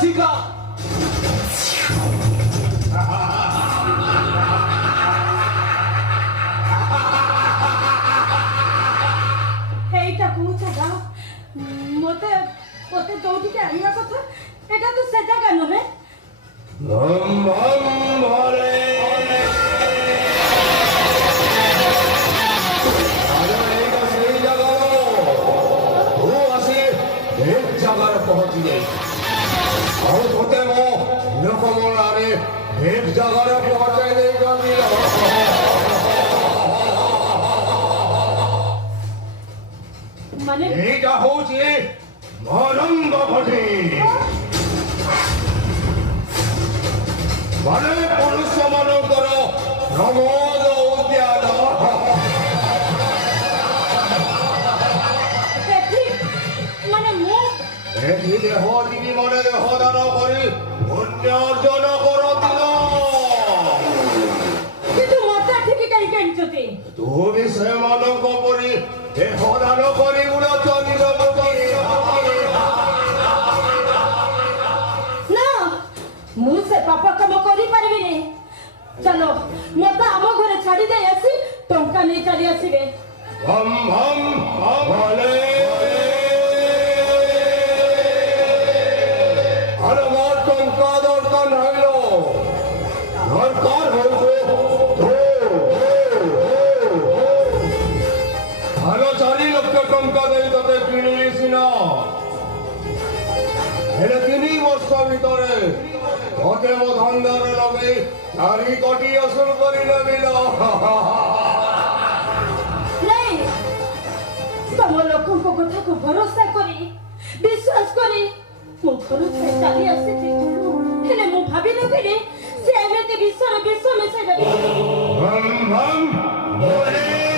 শিখা এইটা কোন জায়গা মতে ওতে দৌড়িকে আইয়া কথা এটা তো সে জায়গা নহে ভম ভম ভরে সেই জায়গা ও আসে এক জায়গার পৌঁছিলে ଆଉ ତୋତେ ମୋ ଲୋକମନରେ ଏକ ଜାଗାରେ ପହଞ୍ଚାଇ ଦେଇଛନ୍ତି মানে এইଟା ହଉଛି ମନଙ୍ଗ ଭଟି ମାନେ ପୁରୁଷମାନଙ୍କର ପ୍ରମୋଦ ଉଦ୍ୟାନ এটি মানে মু ଏଠି ଦେହ ଦିଦି ମନେ ଦେହ ଦାନ କରି ପୁଣ୍ୟ ଅର୍ଜନ କରନ୍ତି ନା কিন্তু মতে ঠিক কাই কাইছতে ତୁ ବି ସେମାନଙ୍କ ପରି ଦେହ ଦାନ କରି ଉଡ଼ାଉଛ ନିଜ না মু সে পাপ কাম করি পারবিনি চলো মতে আম ঘরে ছাড়ি দেই আসি টঙ্কা নেই চালি আসিবে ভম ভম ভলে আরে মোর টঙ্কা দরকার নাইল দরকার হইছে ভালো 4 লক্ষ টঙ্কা দেই তোতে কিনিলি সিনা ହେଲେ 3 ବର୍ଷ ଭିତରେ তোকে ମୋ ଧନ୍ଦାରେ ଲଗେଇ 4 କୋଟି ଅସୁଲ କରି ନେବିଲ নাই ତମ ଲୋକଙ୍କ କଥାକୁ ଭରସା କରି ବିଶ୍ୱାସ କରି ମୁଁ ଘରୁ ଚାଲି ଆସିଛି ହେଲେ ମୁଁ ଭାବିନଥିଲି ସେ ଏମିତି ବିଶ୍ୱର ବିଶ୍ୱ ମିଶାଇ ଦେବେ ଭମ ଭମ ଭୋଲେ